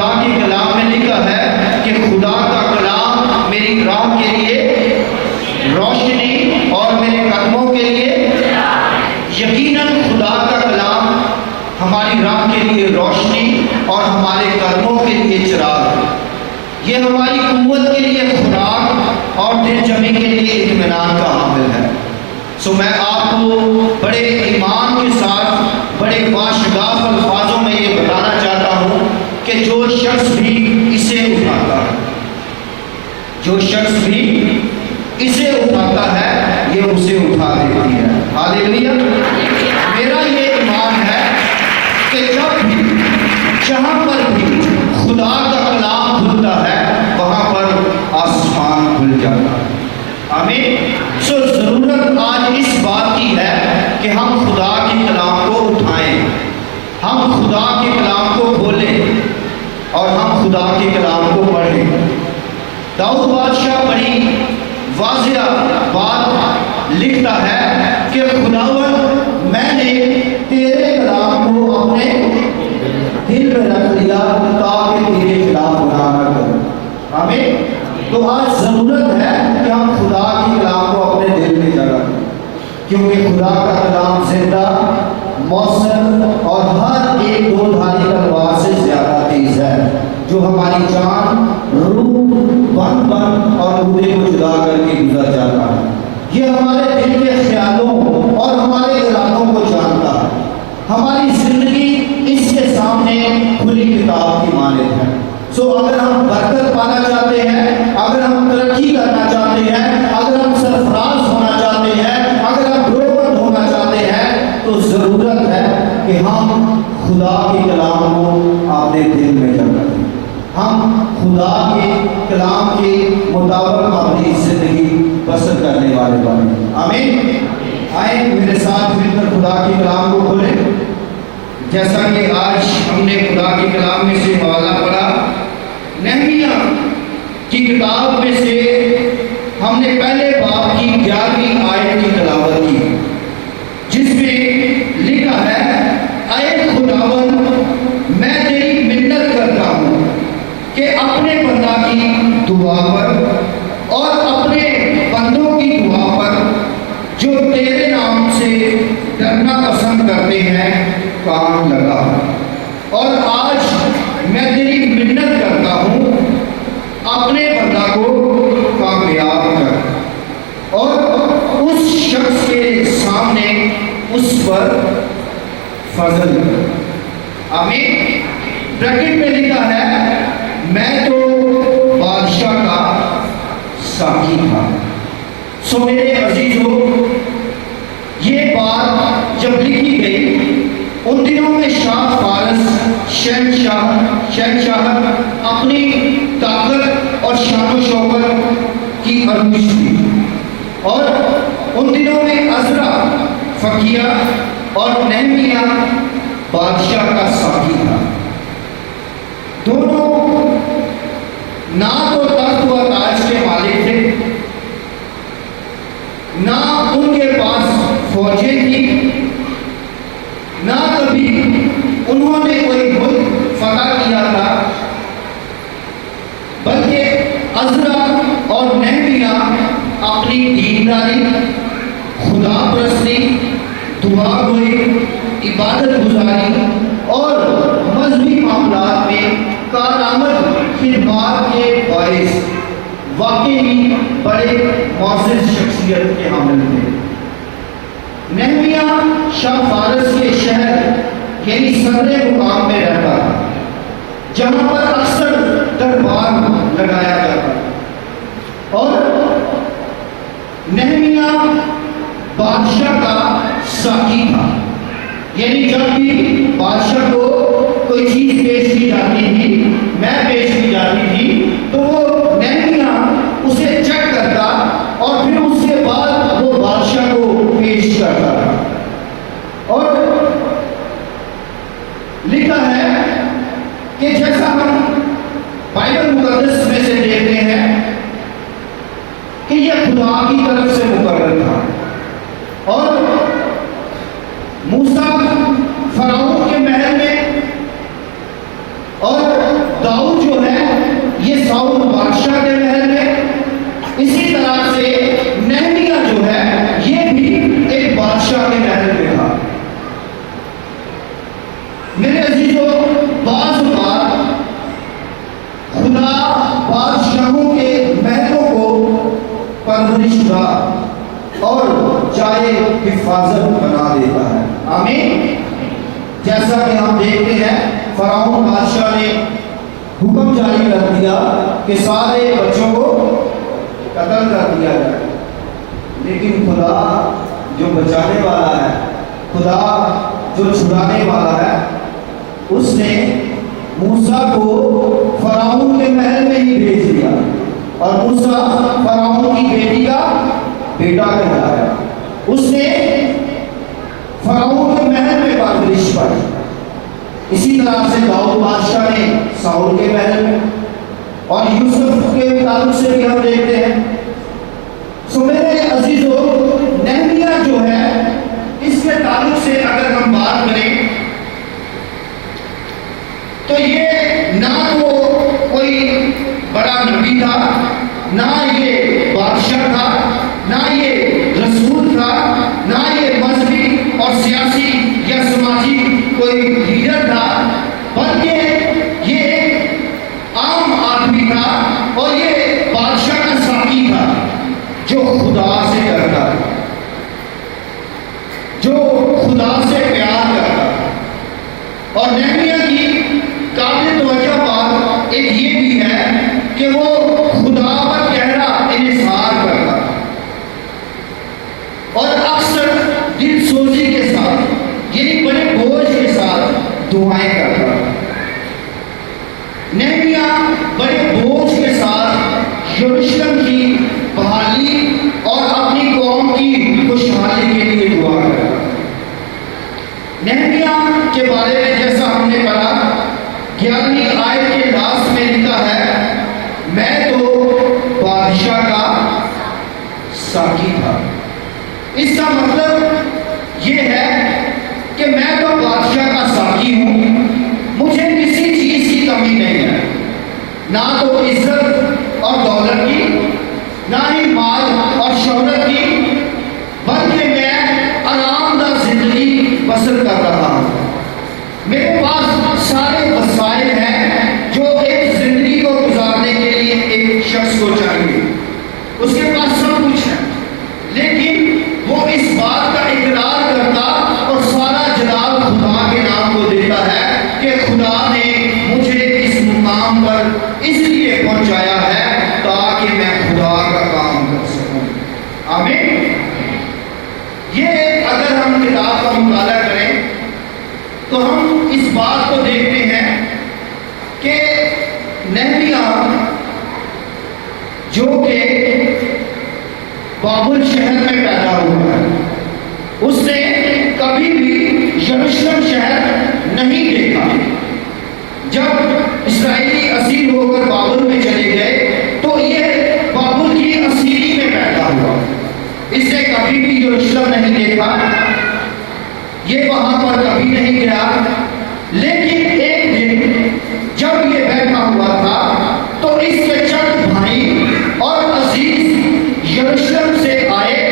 خدا کے کلام میں لکھا ہے کہ خدا کا کلام میری راہ کے لیے روشنی اور میرے قدموں کے لیے، یقیناً خدا کا کلام ہماری راہ کے لیے روشنی اور ہمارے قدموں کے لیے چراغ ہے۔ یہ ہماری قوت کے لیے خوراک اور دل جمی کے لیے اطمینان کا حامل ہے۔ میں آپ کو بڑے ایمان کے ساتھ بڑے باشگاف الفاظوں میں یہ بتانا چاہتا ہوں کہ جو شخص بھی اسے اٹھاتا ہے، جو شخص بھی اسے اٹھاتا ہے، یہ اسے اٹھا دیتی ہے۔ ہاللیلویا۔ میرا یہ ایمان ہے کہ جب بھی جہاں پر بھی خدا کا کلام کھلتا ہے وہاں پر آسمان کھل جاتا ہے۔ آمین۔ ضرورت آج اس بات کی ہے کہ ہم خدا کے کلام کو اٹھائیں، ہم خدا کے کلام کو کھولیں اور ہم خدا کے کلام کو پڑھیں۔ داؤد بادشاہ بڑی واضح بات لکھتا ہے کہ خداوند میں نے تیرے کلام کو اپنے دل میں رکھ لیا تاکہ تیرے خلاف گناہ نہ کروں۔ آمین۔ تو آج ضرورت ہے کہ ہم خدا کے کلام کو اپنے دل میں جگہ دیں، کیونکہ خدا کا کلام زندہ، مؤثر اور ہر ایک دو دھاری تلوار سے زیادہ تیز ہے، جو ہماری جان، روح، بن اور مردے کو جدا کر کے گزر جاتا ہے۔ یہ ہمارے دل کے خیالوں اور ہمارے ارادوں کو جانتا ہے۔ ہماری زندگی اس کے سامنے کھلی کتاب کی مانند ہے۔ اگر ہم برکت پانا چاہتے ہیں، اگر ہم ترقی کرنا چاہتے ہیں، اگر ہم سرفراز ہونا چاہتے ہیں، اگر ہم گرومند ہونا چاہتے ہیں، تو ضرورت ہے کہ ہم خدا کے کلام کو اپنے دل میں جگہ دیں، ہم خدا کے کلام کے مطابق اپنی زندگی بسر کرنے والے بنیں۔ آمین۔ آئیں میرے ساتھ مل کر خدا کے کلام کو کھولیں۔ جیسا کہ آج ہم نے خدا کے کلام میں سے حوالہ پڑھا، نہمیہ کی کتاب میں سے ہم نے پہلے باب کی 11ویں آیت کی تلاوت کی، جس میں لکھا ہے، اے خداوند میں تیری منت کرتا ہوں کہ اپنے بندہ کی دعا پر اور اپنے بندوں کی دعا پر جو تیرے نام سے ڈرنا پسند کرتے ہیں کان لگا۔ اور آج میں تیری منت کرتا ہوں، اپنے بندہ کو کامیاب کر اور اس شخص کے سامنے اس پر فضل کر۔ آمین۔ بریکٹ میں لکھا ہے، میں تو بادشاہ کا ساقی تھا۔ میرے عزیزو، یہ بات جب لکھی گئی ان دنوں میں شاہ فارس شہنشاہ اپنی طاقت اور شان و شوکت کی عروج تھی، اور ان دنوں میں عزرا فقیہ اور نہمیہ بادشاہ کا ساقی تھا۔ دونوں نہ تو تخت و تاج کے مالک تھے، نہ ان کے پاس فوجیں تھی، نہ کبھی انہوں نے کوئی ملک فتح کیا تھا، بلکہ عزرا اور نہمیہ اپنی دینداری، خدا پرستی، دعا گوئی، عبادت گزاری اور مذہبی معاملات میں کارآمد خدمات کے باعث واقعی بڑے معزز شخصیت کے حامل تھے۔ نہمیہ شاہ فارس کے شہر یعنی صدر مقام میں رہتا تھا، جہاں پر اکثر دربار لگایا جاتا تھا، اور نہمیہ بادشاہ کا ساقی تھا، یعنی جب بھی بادشاہ کو کوئی چیز پیش کی جاتی تھی، میں پیش کی جاتی تھی، تو وہ نہمیہ اسے چیک کرتا اور پھر اس کے بعد وہ بادشاہ کو پیش کرتا تھا۔ اور لکھا ہے کہ جیسا ہم بائبل مقدس میں سے دیکھتے ہیں کہ یہ خدا کی طرف سے مقرر تھا، اور موسیٰ فرعون کے محل میں اور داؤد جو ہے یہ ساؤل بادشاہ کے محل میں، اسی طرح سے نہمیہ جو ہے یہ بھی ایک بادشاہ کے محل میں تھا۔ میرے عزیزو، بعض بار خدا بادشاہوں کے محلوں کو پرورش دہ اور جائے حفاظت بنا دیتا ہے۔ آمین۔ جیسا کہ ہم دیکھتے ہیں فرعون بادشاہ نے حکم جاری کر دیا کہ سارے بچوں کو قتل کر دیا جائے، لیکن خدا جو بچانے والا ہے، خدا جو چھڑانے والا ہے، اس نے موسیٰ کو فرعون کے محل میں ہی بھیج دیا، اور موسیٰ فرعون کی بیٹی کا بیٹا کہلایا۔ اس نے فرعون کے محل میں پرورش پائی۔ اسی طرح سے داؤد بادشاہ نے ساؤل کے محل میں، اور یوسف کے تعلق سے بھی ہم دیکھتے ہیں۔ سو میرے عزیزو، نہمیہ جو ہے اس کے تعلق سے اگر ہم بات کریں تو یہ نہ تو کوئی بڑا نبی تھا، نہ یہ بادشاہ تھا، نہ یہ رسول تھا، نہ یہ مذہبی اور سیاسی یا سماجی کوئی لیڈر تھا، بلکہ یہ ایک عام آدمی تھا، اور یہ بادشاہ کا ساقی تھا جو خدا سے ڈرتا، جو خدا سے پیار کرتا۔ اور نہمیہ کی قابل توجہ بات ایک یہ بھی ہے کہ وہ خدا پر گہرا انحصار کرتا اور اکثر دل سوزی کے ساتھ، یعنی بڑے بوجھ کے ساتھ دعائیں کرتا۔ نہمیہ بڑے بوجھ کے ساتھ یروشلم کی بحالی اور اپنی قوم کی خوشحالی کے لیے دعا کرتا۔ نہمیہ کے بارے میں جیسا ہم نے پڑھا 11ویں آیت کے لاسٹ میں لکھا ہے، میں تو بادشاہ کا ساقی تھا۔ اس کا مطلب یہ ہے کہ میں تو بادشاہ کا ساقی ہوں، مجھے کسی چیز کی کمی نہیں ہے، نہ تو عزت اور دولت کی، نہ ہی مال اور شہرت کی، بلکہ میں آرام دہ زندگی بسر کر رہا ہوں۔ میرے پاس سارے وسائل ہیں جو ایک زندگی کو گزارنے کے لیے ایک شخص کو چاہیے، اس کے پاس سب کچھ ہے، لیکن وہ اس بات کا اقرار کرتا اور سارا جلال خدا کے نام کو دیتا ہے کہ خدا نے مجھے اس مقام پر اس لیے پہنچایا ہے تاکہ میں خدا کا کام کر سکوں۔ آمین۔ یہ اگر ہم کتاب کا مطالعہ کریں تو ہم اس بات کو دیکھتے ہیں کہ نہمیہ جو کہ بابل شہر میں پیدا ہوا ہے، اس نے کبھی بھی یروشلم شہر نہیں دیکھا۔ جب اسرائیلی اسیر ہو کر بابل میں چلے گئے تو یہ بابل کی اسیری میں پیدا ہوا، اس نے کبھی بھی یروشلم نہیں دیکھا، یہ وہاں پر کبھی نہیں گیا۔ لیکن ایک دن جب یہ بیٹھا ہوا تھا تو اس کے چند بھائی اور عزیز یروشلم سے آئے،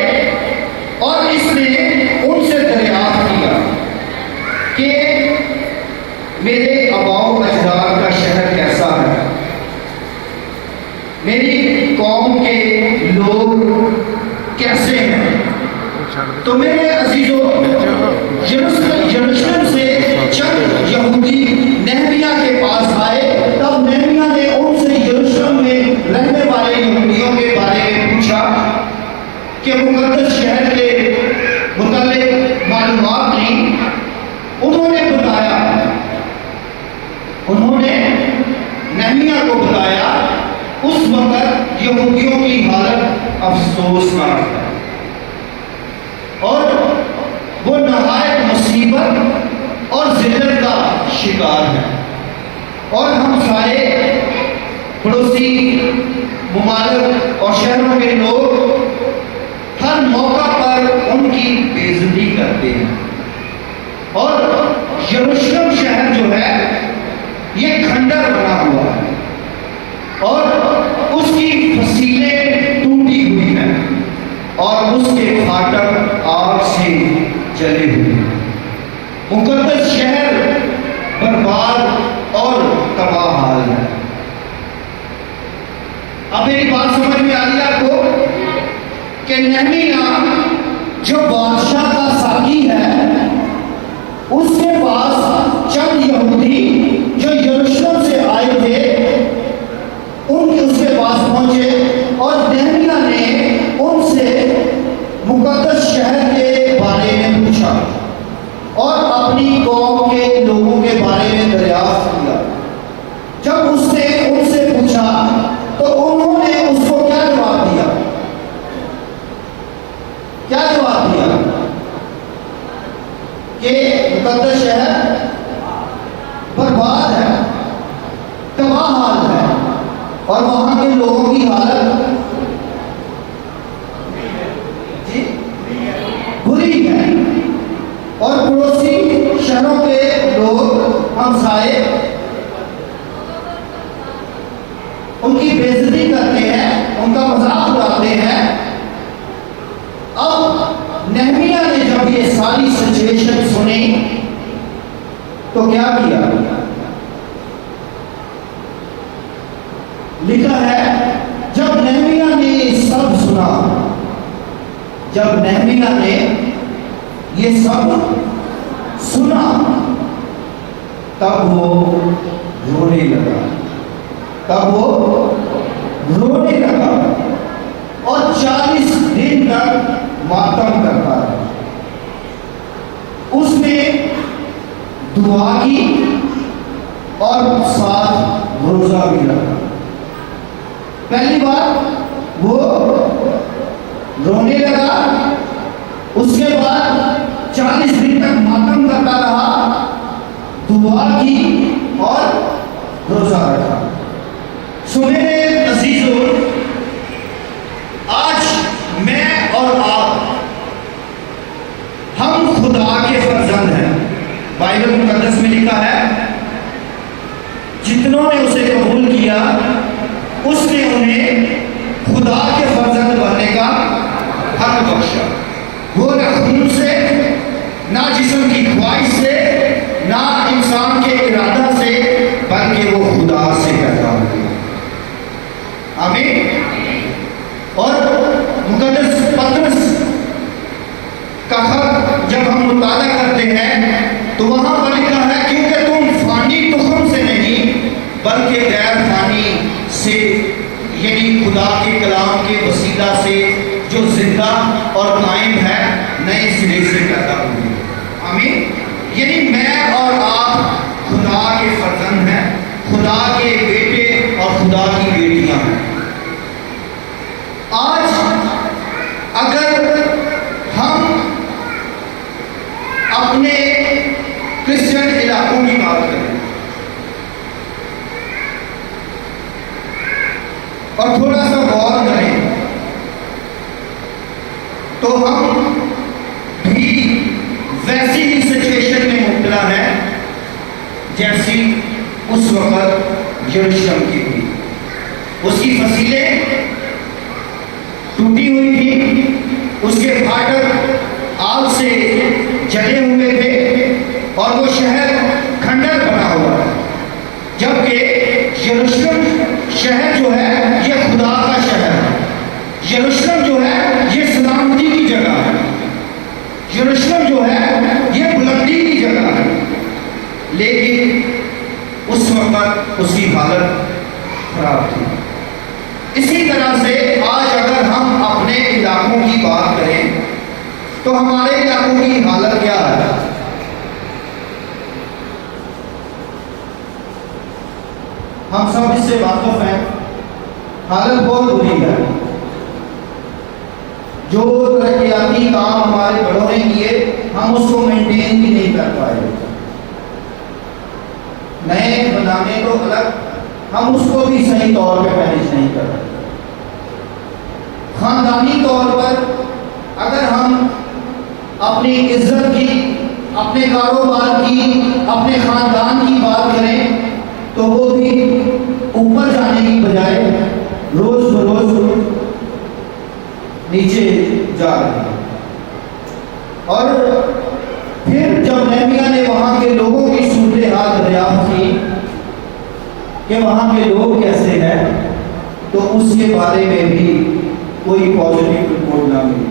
اور اس نے ان سے دریافت کیا کہ میرے آباؤ اجداد کا شہر کیسا ہے، میری قوم کے لوگ کیسے ہیں۔ تو میرے عزیزو، یروشلم سے چند یہودی نہمیہ کے پاس آئے، تب نہمیہ نے ان سے یروشلم میں رہنے والے یہودیوں کے بارے میں پوچھا کہ مقدس شہر کے متعلق معلومات نہیں۔ انہوں نے نہمیہ کو بتایا اس وقت یہودیوں کی حالت افسوسناک ہے، اور وہ نہایت مصیبت اور ذلت کا شکار ہے، اور ہم سارے پڑوسی ممالک اور شہروں کے لوگ ہر موقع پر ان کی بے عزتی کرتے ہیں۔ اور یروشلم شہر جو ہے یہ کھنڈر بنا ہوا ہے اور اس کی فصیلیں ٹوٹی ہوئی ہیں اور اس کے پھاٹک آگ سے جلے ہوئے ہیں۔ مقدس شہر برباد اور تباہ حال ہے۔ اب میری بات سمجھ میں آ رہی ہے آپ کو کہ نہمیاں جو بادشاہ کا ساقی ہے، اس کے پاس چند یہودی جو یروشلم سے آئے تھے اس کے پاس پہنچے اور نہمیاں نے ان سے مقدس شہر کے بارے میں پوچھا اور اپنی قوم کے لوگوں کے بارے میں دریافت کیا۔ جب اس نے ان سے پوچھا تو انہوں نے اس کو کیا جواب دیا؟ کیا جواب دیا؟ کہ مقدس شہر برباد ہے، تباہ حال ہے اور وہاں کے لوگوں کی حالت جی بری ہے، اور پڑوسی شہروں کے لوگ ہمسائے ان کی بے عزتی کرتے ہیں، ان کا مذاق اڑاتے ہیں۔ اب نہمیاں نے جب یہ ساری سچویشن سنی تو کیا کیا؟ لکھا ہے جب نہمیاں نے یہ سب سنا، جب نہمیاں نے یہ سب سنا تب وہ رونے لگا، تب وہ رونے لگا اور 40 دن تک ماتم کرتا رہا۔ اس نے دعا کی اور ساتھ روزہ بھی رکھا۔ پہلی بار وہ رونے لگا، اس کے بعد 40 دن تک ماتم کرتا رہا، دعا کی اور روزہ رکھا۔ سنیے عزیزو، آج میں اور آپ ہم خدا کے فرزند ہیں۔ بائبل مقدس میں لکھا ہے جتنوں نے اسے قبول کیا اس نے انہیں خدا کے فرزند بننے کا حق بخشا۔ وہ نہ خون سے، نہ جسم کی خواہش سے، نہ انسان کے ارادہ سے، بلکہ وہ خدا سے پیدا ہوئے۔ آمین۔ اور مقدس پطرس کا خط جب ہم مطالعہ کرتے ہیں تو وہاں پر لکھا ہے کیونکہ تم فانی تخم سے نہیں بلکہ غیر فانی سے، یعنی خدا کے کلام کے وسیلہ سے جو زندہ اور قائم ہے، نئے سرے سے پیدا ہوئے۔ آمین۔ یعنی میں اور آپ خدا کے فرزند ہیں، خدا کے بیٹے اور خدا کی بیٹیاں ہیں۔ آج اگر ہم اپنے کرسچن علاقوں کی بات کریں اور تھوڑا سا غور کریں تو ہم بھی ویسی ہی سچویشن میں مبتلا ہے جیسی اس وقت یروشلم کی تھی۔ اس کی فصیلیں ٹوٹی ہوئی تھی، اس کے پھاٹک آگ سے جلے ہوئے تھے اور وہ شہر کھنڈر بنا ہوا ہے، جبکہ یروشلم شہر جو ہے یہ خدا کا شہر ہے۔ یروشلم جو ہے یہ سلامتی کی جگہ ہے، یروشلم جو ہے یہ بلندی کی جگہ ہے، لیکن اس وقت اس کی حالت خراب تھی۔ اسی طرح سے آج اگر ہم اپنے علاقوں کی بات کریں تو ہمارے علاقوں کی حالت کیا ہے؟ ہم سب اس سے واقف ہیں، حالت بہت بری ہے۔ جو ترقیاتی کام ہمارے بڑوں نے کیے ہم اس کو مینٹین بھی نہیں کر پائے، نئے بنانے تو الگ، ہم اس کو بھی صحیح طور پہ مینیج نہیں کر رہے۔ خاندانی طور پر اگر ہم اپنی عزت کی، اپنے کاروبار کی، اپنے خاندان کی بات کریں تو وہ بھی اوپر جانے کی بجائے روز بروز نیچے جا رہے ہیں۔ اور پھر جب نہمیہ نے وہاں کے لوگوں کی صورتحال دریافت کی کہ وہاں کے لوگ کیسے ہیں، تو اس کے بارے میں بھی کوئی پازیٹیو رپورٹ نہ ملی۔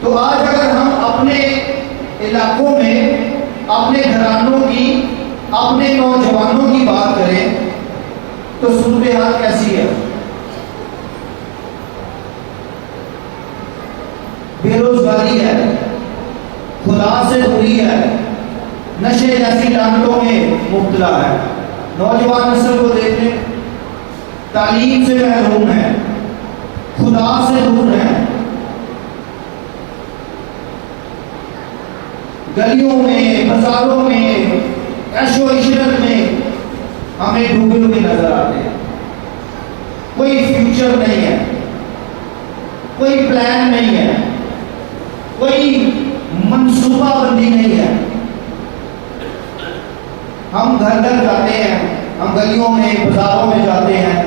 تو آج اگر ہم اپنے علاقوں میں اپنے گھرانوں کی، اپنے نوجوانوں کی بات کریں تو صورتحال کیسی ہے؟ بے روزگاری ہے، خدا سے دوری ہے، نشے جیسی لعنتوں میں مبتلا ہے۔ نوجوان نسل کو دیکھیں، تعلیم سے محروم ہے، خدا سے دور ہے، گلیوں میں، بازاروں میں، عیش و عشرت میں ہمیں ڈوبے ہوئے نظر آتے ہیں۔ کوئی فیوچر نہیں ہے، کوئی پلان نہیں ہے، کوئی منصوبہ بندی نہیں ہے۔ ہم گھر گھر جاتے ہیں، ہم گلیوں میں، بازاروں میں جاتے ہیں،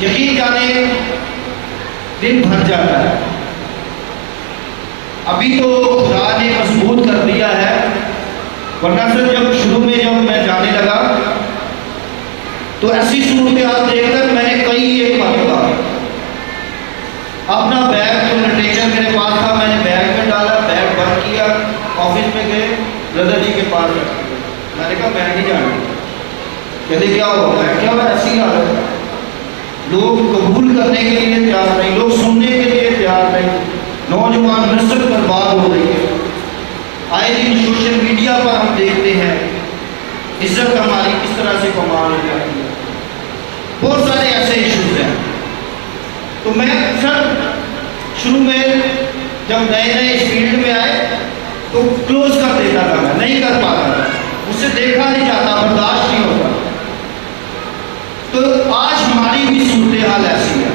یقین جانے دن بھر جاتا ہے۔ ابھی تو خدا نے مضبوط کر دیا ہے، ورنہ سے جب شروع میں جب میں جانے لگا تو ایسی صورتحال دیکھ کر میں نے کئی ایک مرتبہ اپنا بیگ جو لٹریچر میرے پاس تھا میں نے بیگ میں ڈالا، بیگ بند کیا، آفس میں گئے، برادر جی کے پاس رکھ دیا۔ میں نے کہا میں نہیں جانا۔ کہتے کیا ہوا؟ ہے کیا ایسی حالت ہے، لوگ قبول کرنے کے لیے تیار نہیں، لوگ سننے کے لیے تیار نہیں، نوجوان نسل برباد ہو رہی ہے۔ آئے دن سوشل میڈیا پر ہم دیکھتے ہیں عزت ہماری کس طرح سے کمال ہو جاتی ہے۔ بہت سارے ایسے ایشوز ہیں۔ تو میں اکثر شروع میں جب نئے نئے اس فیلڈ میں آئے تو کلوز کر دیتا تھا، میں نہیں کر پاتا تھا، مجھ سے دیکھا نہیں جاتا، برداشت نہیں ہوتا۔ تو آج ہماری بھی صورتحال ایسی ہے۔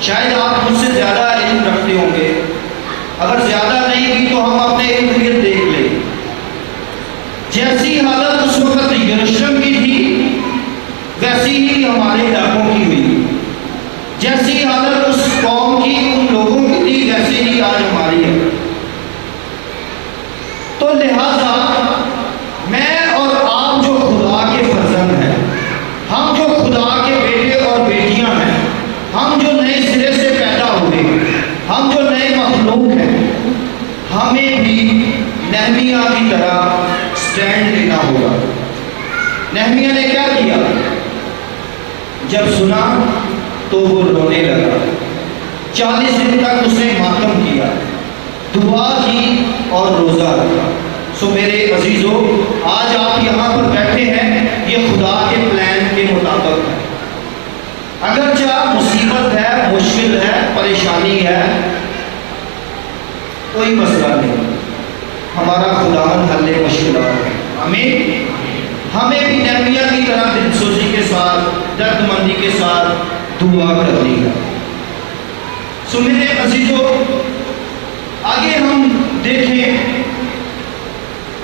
شاید آپ مجھ سے زیادہ علم رکھتے ہوں گے، اگر زیادہ نہیں بھی تو ہم اپنے ارد گرد دیکھ لیں۔ جیسی حالت اس وقت یروشلم کی تھی ویسی ہی ہمارے علاقوں کی ہوئی، جیسی حالت اس قوم کی ان لوگوں کی تھی ویسی ہی آج ہماری ہے۔ تو لہذا میں اور آپ جو خدا کے فرزند ہیں، ہم جو خدا کے بیٹے اور بیٹیاں ہیں، ہم جو نئے سرے سے پیدا ہوئے، ہم جو نئے مخلوق ہیں، ہمیں بھی نہمیہ کی طرح سٹینڈ لینا ہوگا۔ نہمیہ نے کیا کیا؟ جب سنا تو وہ رونے لگا، 40 دن تک اس نے ماتم کیا، دعا کی اور روزہ رکھا۔ سو میرے عزیزو، آج آپ یہاں پر بیٹھے ہیں، یہ خدا کے پلان کے مطابق ہے۔ اگرچہ مصیبت ہے، مشکل ہے، پریشانی ہے، کوئی مسئلہ نہیں، ہمارا خدا حل مشکلات ہے۔ آمین۔ ہمیں بھی نہمیہ کی طرح دل سوزی کے ساتھ، درد مندی کے ساتھ دعا کرنی ہے۔ سو میرے عزیزو، آگے ہم دیکھیں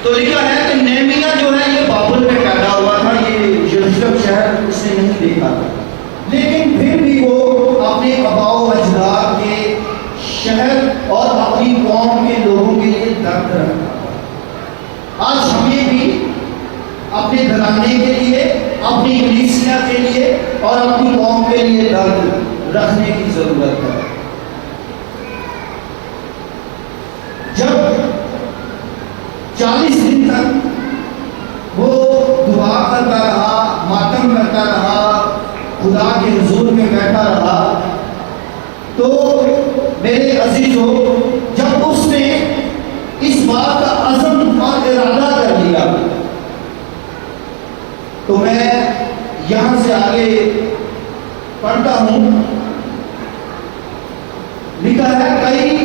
تو لکھا ہے کہ نہمیہ جو ہے یہ بابل میں پیدا ہوا تھا، یہ یروشلم شہر اس نے نہیں دیکھا تھا، لیکن پھر بھی وہ اپنے آباء و اجداد کے شہر اور اپنی قوم کے لوگوں کے لیے درد رکھتا تھا۔ آج ہمیں بھی اپنے گھرانے کے لیے، اپنی کلیسیا کے لیے اور اپنی قوم کے لیے درد رکھنے کی ضرورت ہے۔ جب 40 دن تک وہ دعا کرتا رہا، ماتم کرتا رہا، خدا کے حضور میں بیٹھا رہا، تو میرے عزیزو، جب اس نے اس بات کا عزم اور ارادہ کر لیا تو میں یہاں سے آگے پڑھتا ہوں، لکھا ہے کئی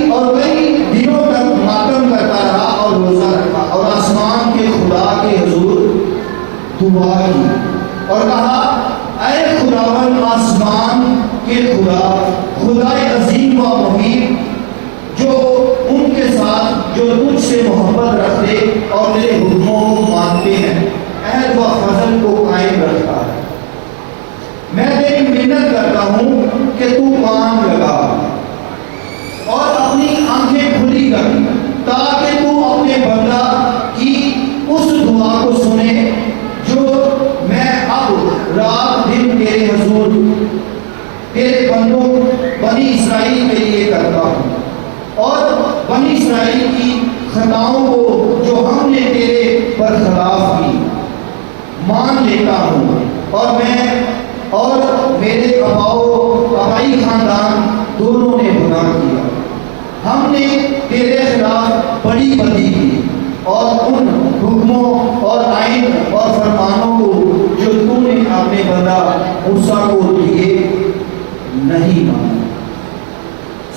دنوں تک ماتم کرتا رہا اور روزہ رکھا اور آسمان کے خدا کے حضور دعا کی اور کہا، اے خداوند آسمان کے خدا، خدائے عظیم و محیط، جو ان کے ساتھ جو تجھ سے محبت رکھتے اور میرے حکموں کو مانتے ہیں، رحمت و فضل کو قائم رکھتا ہے۔ میں تیری منت کرتا ہوں کہ تو کان لگا اور اپنی آنکھیں کھلی کر تاکہ تو اپنے بندہ کی اس دعا کو سنے جو میں اب رات دن تیرے حضور تیرے بندوں بنی اسرائیل کے لیے کرتا ہوں، اور بنی اسرائیل کی خطاؤں کو جو ہم نے تیرے برخلاف کی مان لیتا ہوں، اور میں اور میرے آبائی خاندان دونوں نے گناہ کیا۔ ہم نے تیرے خلاف بڑی بدی کی اور ان حکموں اور آئین اور فرمانوں کو جو تو نے اپنے بندہ موسیٰ کو دیے نہیں مانا۔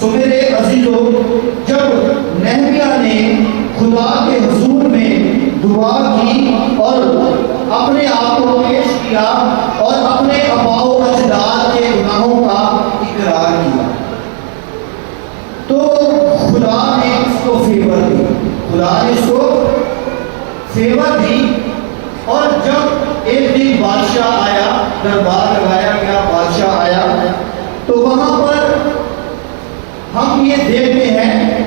سو میرے عزیزوں، جب نہمیہ نے خدا کے حضور میں دعا کی اور اپنے آپ کو پیش کیا اور اپنے آباء و اجداد کے گناہوں کا اقرار کیا، تو خدا نے اس کو فیور دی، خدا نے اس کو فیور دی۔ اور جب ایک دن بادشاہ آیا، دربار لگایا گیا، بادشاہ آیا، تو وہاں پر ہم یہ دیکھتے ہیں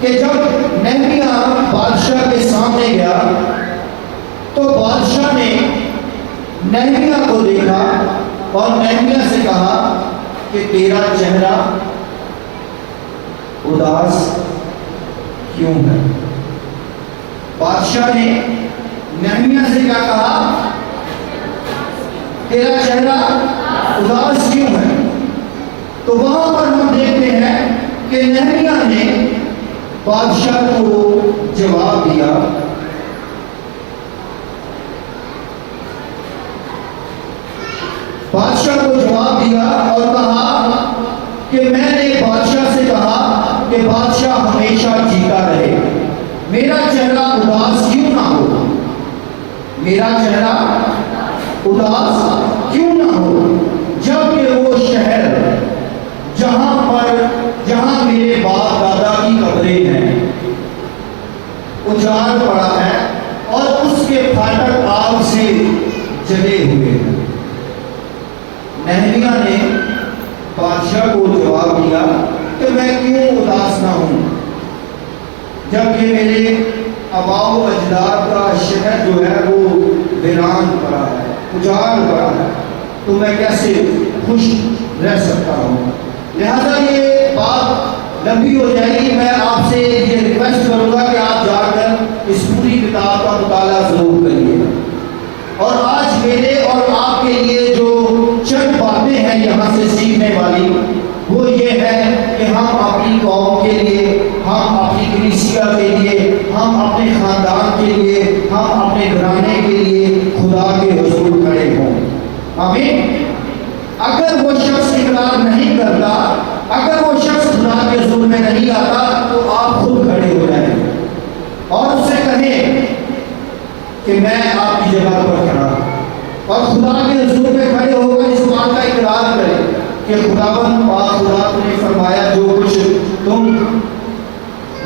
کہ جب نہمیہ بادشاہ کے سامنے گیا تو بادشاہ نے نہمیہ کو دیکھا اور نہمیہ سے کہا کہ تیرا چہرہ اداس کیوں ہے؟ بادشاہ نے نہمیہ سے کیا کہا؟ تیرا چہرہ اداس کیوں ہے؟ تو وہاں پر ہم دیکھتے ہیں کہ نہمیہ نے بادشاہ کو جواب دیا، بادشاہ کو جواب دیا اور کہا کہ میں نے بادشاہ سے کہا کہ بادشاہ ہمیشہ جیتا رہے، میرا چہرہ اداس کیوں نہ ہو، میرا چہرہ اداس کیوں نہ ہو، جبکہ وہ شہر جہاں میرے باپ دادا کی قبریں ہیں اجاڑ پڑا ہے اور اس کے پھاٹک آگ سے جلے ہوئے ہیں۔ نہمیہ نے بادشاہ کو جواب دیا کہ میں کیوں اداس نہ ہوں، جبکہ میرے آباء و اجداد کا شہر جو ہے وہ ویران پڑا ہے، اجاڑ پڑا ہے، تو میں کیسے خوش رہ سکتا ہوں؟ لہذا یہ بات لمبی ہو جائے گی، میں آپ سے یہ ریکویسٹ کروں گا کہ آپ جا کر اس پوری کتاب کا مطالعہ ضرور کریے، اور آج میرے اور آپ کے لیے جو چند باتیں ہیں یہاں سے سیکھنے والی وہ یہ ہے کہ ہم اپنی قوم کے لیے، ہم اپنی کلیسیا کے لیے، ہم اپنے خاندان کے لیے، ہم اپنے گھرانے کے لیے خدا کے حضور کھڑے ہوں۔ آمین۔ اگر وہ شخص اقرار نہیں کرتا، اگر وہ شخص خدا کے حضور میں نہیں آتا، تو آپ خود کھڑے ہو جائیں اور اس سے کہیں کہ میں آپ کی جگہ پر کھڑا ہوں، اور خدا کے حضور میں کھڑے ہو کر اس بات کا اقرار کریں کہ خداوند پاک خدا نے فرمایا جو کچھ تم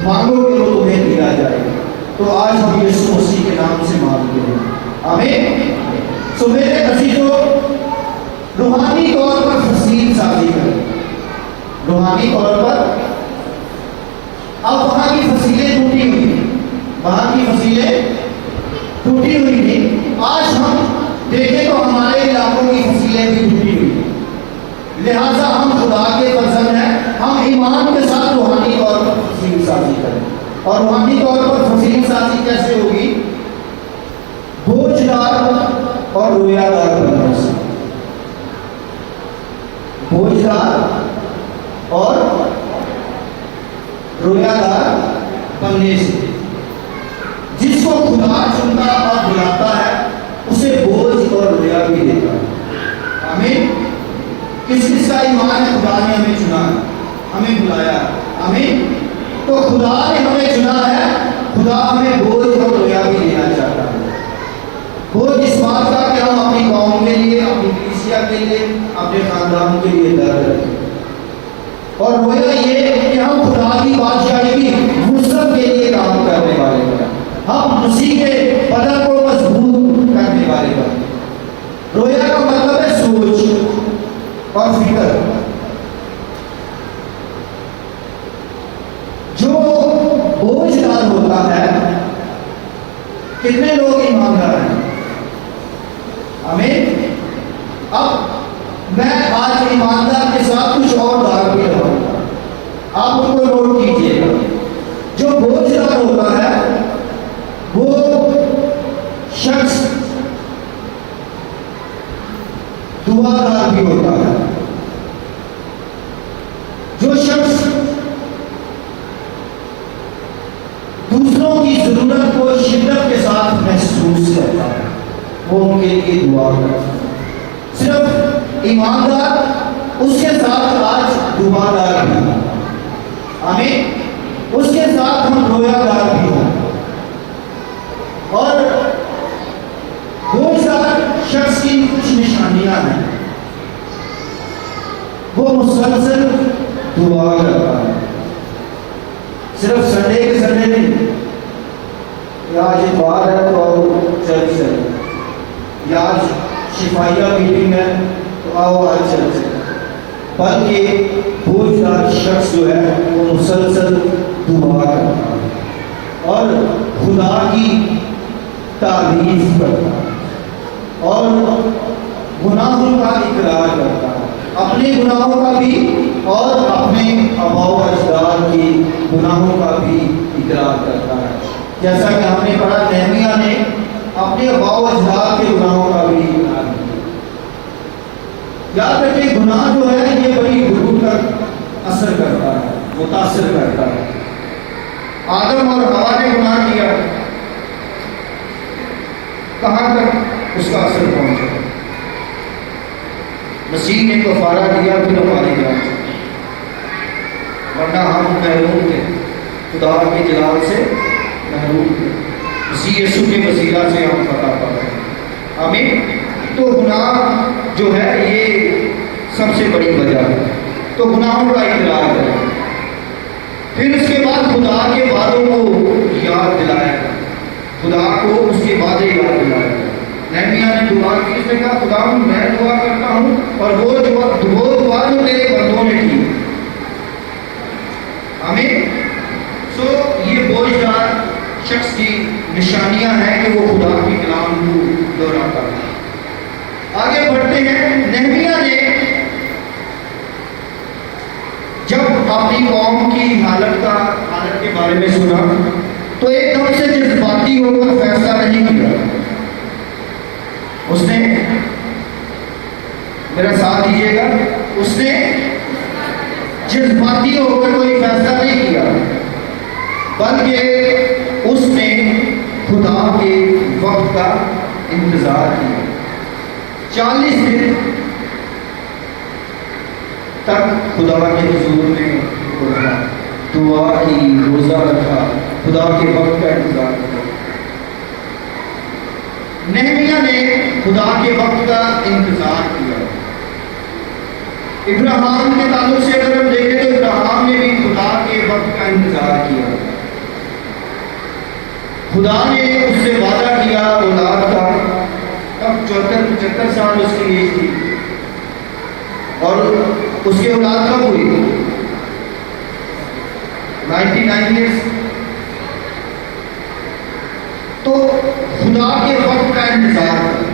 مانگو گے وہ تمہیں دیا جائے گا۔ تو آج ہم یسوع مسیح کے نام سے مانگتے ہیں، آمین۔ سو میرے عزیزوں، روحانی طور پر فصیل سازی کریں، روحانی طور پر اب وہاں کی فصیلیں ٹوٹی ہوئی تھیں، وہاں کی فصیلیں ٹوٹی ہوئی تھیں، آج ہم دیکھیں تو ہمارے علاقوں کی فصیلیں بھی ٹوٹی ہوئی ہیں، لہٰذا ہم خدا کے فرزند ہیں، ہم ایمان کے ساتھ روحانی طور پر فصیل سازی کریں۔ اور روحانی طور پر فصیل سازی کیسے ہوگی؟ بوجھ دار اور رویا دار بننے سے، بوجھ دار اور رویا دار بننے سے۔ جس کو خدا چنتا اور بلاتا ہے اسے بوجھ اور رویا بھی دیتا ہے، آمین۔ کس کس کا ایمان ہے خدا نے ہمیں چنا ہے، ہمیں بلایا ہے، آمین۔ تو خدا نے ہمیں چنا ہے، خدا ہمیں بوجھ اور رویا بھی دینا چاہتا ہے۔ بوجھ اس بات کا کہ ہم اپنی قوم کے لیے، اپنی کلیسیا کے لیے، اپنے خاندان کے لیے درد رکھیں، اور رویا یہ کہ ہم خدا کی بادشاہی کی وسعت کے لیے کام کرنے والے ہیں، ہم مسیح کے بدن کو مضبوط کرنے والے رویا کا مطلب ہے سوچ اور فکر. جو بوجھ دار ہوتا ہے، کتنے لوگ ایماندار ہیں؟ آمین. اب میں آج ایماندار کے ساتھ کچھ اور بات بھی رہوں گا، آپ ان کو نوٹ کیجیے گا. جو بوجھ دار ہوتا ہے وہ شخص دعا دار بھی ہوتا ہے. جو شخص دوسروں کی ضرورت کو شدت کے ساتھ محسوس کرتا ہے وہ ان کے لیے دعا کرتا ہے. صرف ایماندار اس کے ساتھ آج دعا دار بھی ہوں. آمین. اس کے ساتھ ہم رویا دار بھی ہوں. اور بوجھ دار شخص کی کچھ نشانیاں ہیں. وہ مسلسل دعا کرتا ہے. صرف سنڈے کے سنڈے نہیں کہ آج اتوار ہے تو آؤ چرچ ہے، یا آج شفائیہ میٹنگ ہے تو آؤ آج چرچ ہے، بلکہ بوجھ دار شخص جو ہے وہ مسلسل دعا کرتا ہے اور خدا کی تعریف کرتا ہے اور گناہوں کا اقرار کرتا ہے، اپنے گناہوں کا بھی اور اپنے آباء و اجداد کی گناہوں کا بھی اقرار کرتا ہے. جیسا کہ ہم نے پڑھا نہمیہ نے اپنے آباء و اجداد کے گناہوں کا بھی اقرار کیا. یاد رکھیں گناہ جو ہے یہ بڑی دور تک اثر کرتا ہے، متاثر کرتا ہے. آدم اور حوا نے گناہ کیا، کہاں تک اس کا اثر پہنچا؟ مسیح نے کفارہ دیا پھر ہماری جان، ورنہ ہم محروم تھے، خدا کے جلال سے محروم تھے. مسیح یسوع کے وسیلہ سے ہم فتح پا رہے ہیں. آمین. تو گناہ جو ہے یہ سب سے بڑی وجہ ہے. تو گناہوں کا اقرار کریں. پھر اس کے بعد خدا کے وعدوں کو یاد دلایا گیا، خدا کو اس کے وعدے یاد دلایا گیا. نہمیہ نے دعا کی، اس نے کہا خدا میں دعا کرتا ہوں اور وہ دعا جو تیرے بندوں نے کی. آمین. سو یہ بوجھ دار شخص کی نشانیاں ہیں کہ وہ خدا کے کلام کو دہراتا ہے. آگے بڑھتے ہیں. نہمیہ نے جب اپنی قوم کی حالت کے بارے میں سنا تو ایک دم سے جذباتی ہو کر فیصلہ نہیں کیا. اس نے، میرا ساتھ دیجیے گا، اس نے جذباتی ہو کر کوئی فیصلہ نہیں کیا، بلکہ اس نے خدا کے وقت کا انتظار کیا. 40 دن تک خدا کے حضور میں رہا، دعا کی، روزہ رکھا، خدا کے وقت کا انتظار کیا. نہمیہ نے خدا کے وقت کا انتظار کیا. ابراہیم کے تعلق سے اگر ہم دیکھیں تو ابراہیم نے بھی خدا کے وقت کا انتظار کیا. خدا نے اس سے وعدہ کیا اولاد کا. اب 74-75 سال اس کی ایج تھی اور اس کی اولاد کب ہوئی؟ 99 ایئرس. تو خدا کے وقت کا انتظار کریں.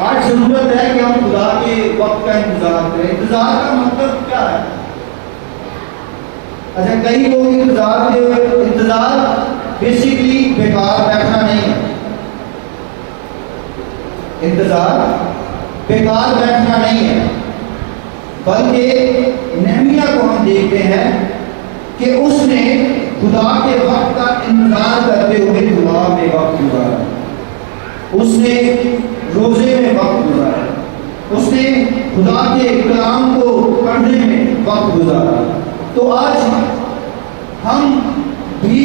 آج ضرورت ہے کہ ہم خدا کے وقت کا انتظار کریں. انتظار کا مطلب کیا ہے؟ اچھا، کئی لوگ انتظار بیسیکلی بیکار بیٹھنا نہیں ہے. انتظار بیکار بیٹھنا نہیں ہے، بلکہ نہمیہ کو ہم دیکھتے ہیں کہ اس نے خدا کے وقت کا انتظار کرتے ہوئے دعا میں وقت گزارا، اس نے روزے میں وقت گزارا، اس نے خدا کے کلام کو پڑھنے میں وقت گزارا. تو آج ہم بھی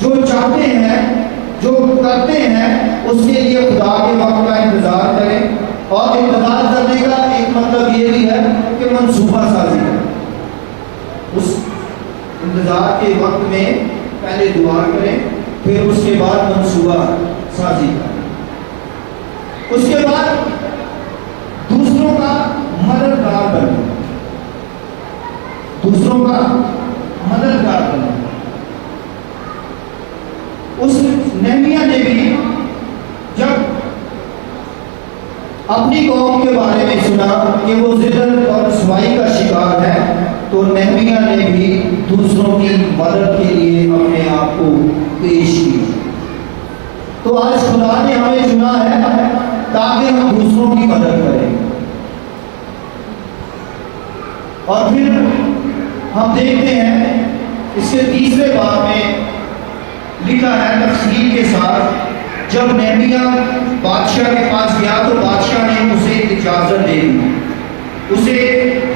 جو چاہتے ہیں، جو کرتے ہیں، اس کے لیے خدا کے وقت کا انتظار کریں. اور انتظار کرنے کا ایک مطلب یہ بھی ہے کہ منصوبہ سازی کریں. اس انتظار کے وقت میں پہلے دعا کریں، پھر اس کے بعد منصوبہ سازی کریں. اس کے بعد دوسروں کا مددگار بننا، دوسروں کا مددگار بننا۔ اس نہمیہ نے بھی جب اپنی قوم کے بارے میں سنا کہ وہ ذلت اور رسوائی کا شکار ہے، تو نہمیہ نے بھی دوسروں کی مدد کے لیے اپنے آپ کو پیش کیا۔ تو آج خدا نے ہمیں چنا ہے تاکہ ہم دوسروں کی مدد کریں۔ اور پھر ہم دیکھتے ہیں اس کے تیسرے باب میں لکھا ہے تفصیل کے ساتھ، جب نہمیہ بادشاہ کے پاس گیا تو بادشاہ نے اسے اجازت دے دی، اسے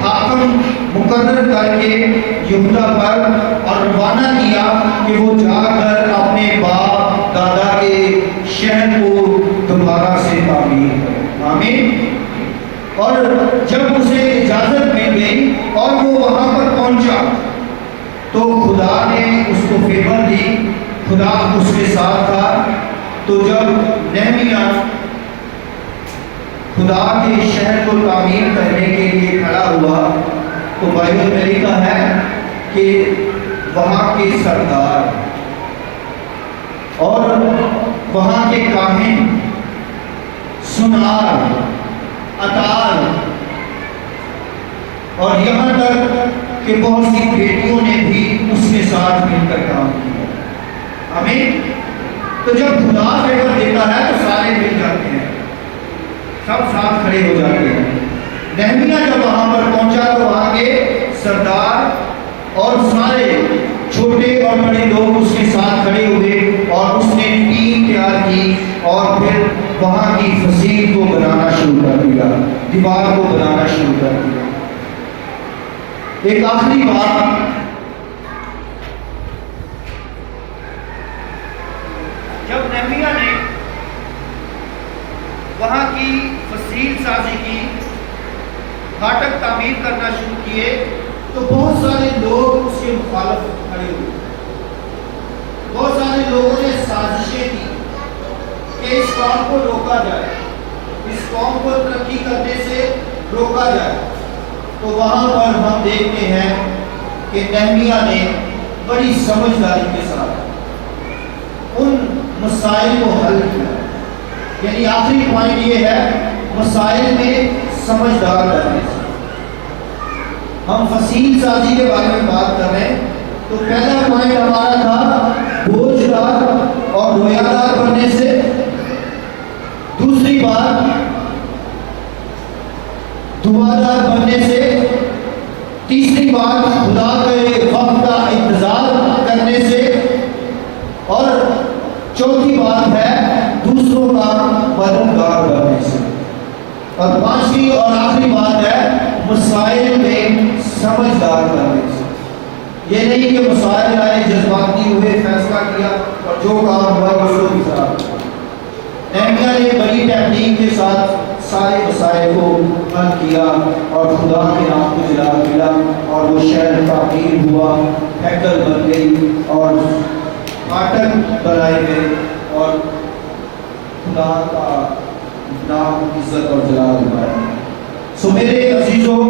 حاکم مقرر کر کے یہودا پر اور روانہ کیا کہ وہ جا کر اپنے باپ دادا کے شہر کو دوبارہ سے تعمیر کرے۔ آمین۔ اور جب اسے اجازت مل گئی اور وہ وہاں پر پہنچا تو خدا نے اس کو فیور دی، خدا اس کے ساتھ تھا۔ تو جب نہمیہ خدا کے شہر کو تعمیر کرنے کے لیے کھڑا ہوا تو بائبل میں لکھا ہے کہ وہاں کے سردار اور وہاں کے کاہن، سنار، اتار اور یہاں تک کہ بہت سی بیٹیوں نے بھی اس کے ساتھ مل کر کام کیا۔ آمین۔ تو جب خدا فیور دیتا ہے تو سارے مل جاتے ہیں، سب ساتھ کھڑے ہو جاتے ہیں۔ نہمیہ جب وہاں پر پہنچا تو وہاں کے سردار اور سارے چھوٹے اور بڑے لوگ اس کے ساتھ کھڑے ہوئے اور اس نے ٹیم تیار کی اور پھر وہاں کی فصیل کو بنانا شروع کر دیا، دیوار کو بنانا شروع کر دیا۔ ایک آخری بات، جب نہمیہ نے وہاں کی فصیل سازی کی، پھاٹک تعمیر کرنا شروع کیے تو بہت سارے لوگ اس کے مخالف کھڑے ہوئے۔ بہت سارے لوگوں نے سازشیں کی کہ اس کام کو روکا جائے، اس قوم کو ترقی کرنے سے روکا جائے۔ تو وہاں پر ہم دیکھتے ہیں کہ نہمیہ نے بڑی سمجھداری کے ساتھ ان مسائل کو حل کیا۔ یعنی آخری پوائنٹ یہ ہے مسائل میں سمجھدار رہنے سے۔ ہم فصیل سازی کے بارے میں بات کر رہے ہیں تو پہلا پوائنٹ ہمارا تھا بوجھ دار اور رویادار بننے سے، دوسری بات دعادار بننے سے، تیسری بات خدا کے وقت کا انتظار کرنے سے، اور چوتھی بات ہے دوسروں کا مددگار بننے سے، اور پانچویں اور آخری بات ہے مسائل میں سمجھدار بننے سے۔ یہ نہیں کہ مسائل آئے جذباتی ہوئے فیصلہ کیا اور جو کام ہوا اس کو گزارا۔ نہمیہ نے بڑی ٹیکنیک کے ساتھ سارے مسائل کو حل کیا اور خدا کے نام کو جلال ملا اور وہ شہر تعمیر ہوا، ہیکل بن گئی اور پھاٹک بنائے گئے اور خدا کا نام عزت اور جلال پایا۔ سو میرے عزیزوں،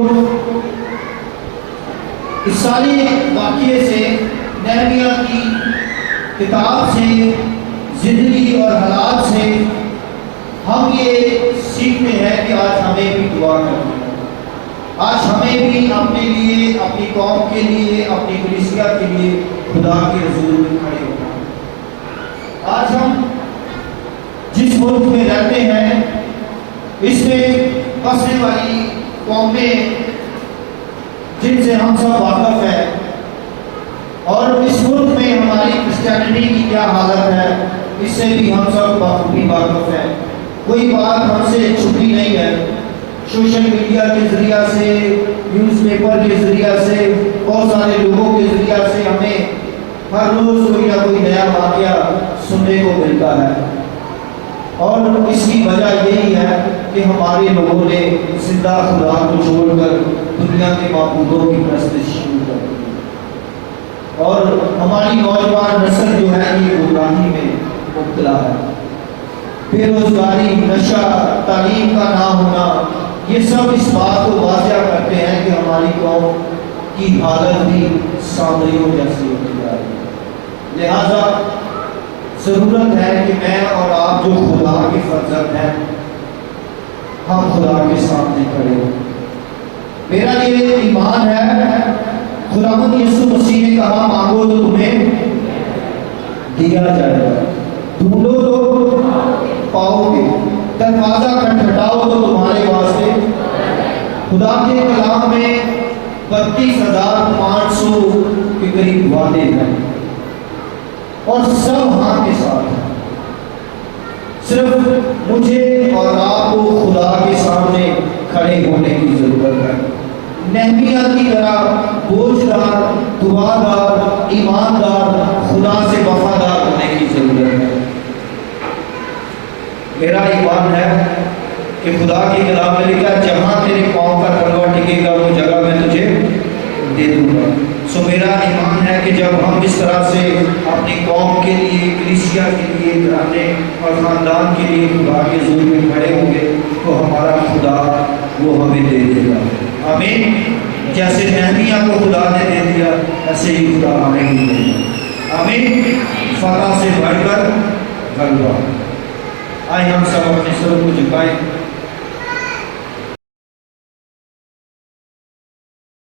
اس ساری واقعے سے، نہمیہ کی کتاب سے، زندگی اور حالات سے ہم یہ سیکھتے ہیں کہ آج ہمیں بھی دعا کرنی ہے۔ آج ہمیں بھی اپنے لیے، اپنی قوم کے لیے، اپنی کلیسیا کے لیے خدا کے حضور میں کھڑے ہونا ہے۔ آج ہم جس ملک میں رہتے ہیں اس میں بسنے والی قومیں جن سے ہم سب واقف ہیں، اور اس ملک میں ہماری کرسچینٹی کی کیا حالت ہے اس سے بھی ہم سب بخوبی واقف ہیں۔ کوئی بات ہم سے چھپی نہیں ہے۔ سوشل میڈیا کے ذریعہ سے، نیوز پیپر کے ذریعہ سے، بہت سارے لوگوں کے ذریعہ سے ہمیں ہر روز کوئی نہ کوئی نیا واقعہ سننے کو ملتا ہے، اور اس کی وجہ یہی ہے کہ ہمارے لوگوں نے زندہ خدا کو چھوڑ کر دنیا کے معبودوں کی پرستش شروع کر دی، اور ہماری نوجوان نسل جو ہے یہ گمراہی میں مبتلا ہے۔ بے روزگاری، نشہ، تعلیم کا نہ ہونا، یہ سب اس بات کو واضح کرتے ہیں کہ ہماری قوم کی حالت بھی سامریوں جیسی ہوتی جا رہی ہے۔ لہذا ضرورت ہے کہ میں اور آپ جو خدا کے فرزند ہیں، ہم خدا کے سامنے کھڑے ہوں۔ میرا یہ ایمان ہے، خداوند یسوع مسیح نے کہا مانگو تو تمہیں دیا جائے گا، ڈھونڈو تو پاؤ گے، دروازہ کھٹکھٹاؤ تو تمہارے واسطے۔ خدا کے کلام میں 32,500 کے قریب وعدے ہیں اور سب ہاں کے ساتھ ہیں۔ صرف مجھے اور آپ کو خدا کے سامنے کھڑے ہونے کی ضرورت ہے، نہمیہ کی طرح بوجھدار، دعادار، ایماندار، خدا سے وفادار ہونے کی ضرورت ہے۔ میرا ایمان ہے کہ خدا کی کتاب میں لکھا ہے جہاں تیرے پاؤں کا تلوا ٹکے گا وہ جگہ میں تجھے دے دوں گا۔ سو میرا ایمان ہے کہ جب ہم اس طرح سے اپنی قوم کے لیے، کلیسیا کے لیے، گھرانے اور خاندان کے لیے خدا کے حضور میں کھڑے ہوں گے تو ہمارا خدا وہ ہمیں دے دے گا۔ آمین۔ جیسے نہمیہ کو خدا نے دے دیا ایسے ہی خدا ہمیں بھی دے گا۔ آمین۔ فتح سے بڑھ کر غلبہ۔ آئے ہم سب اپنے سر کو جھکائیں۔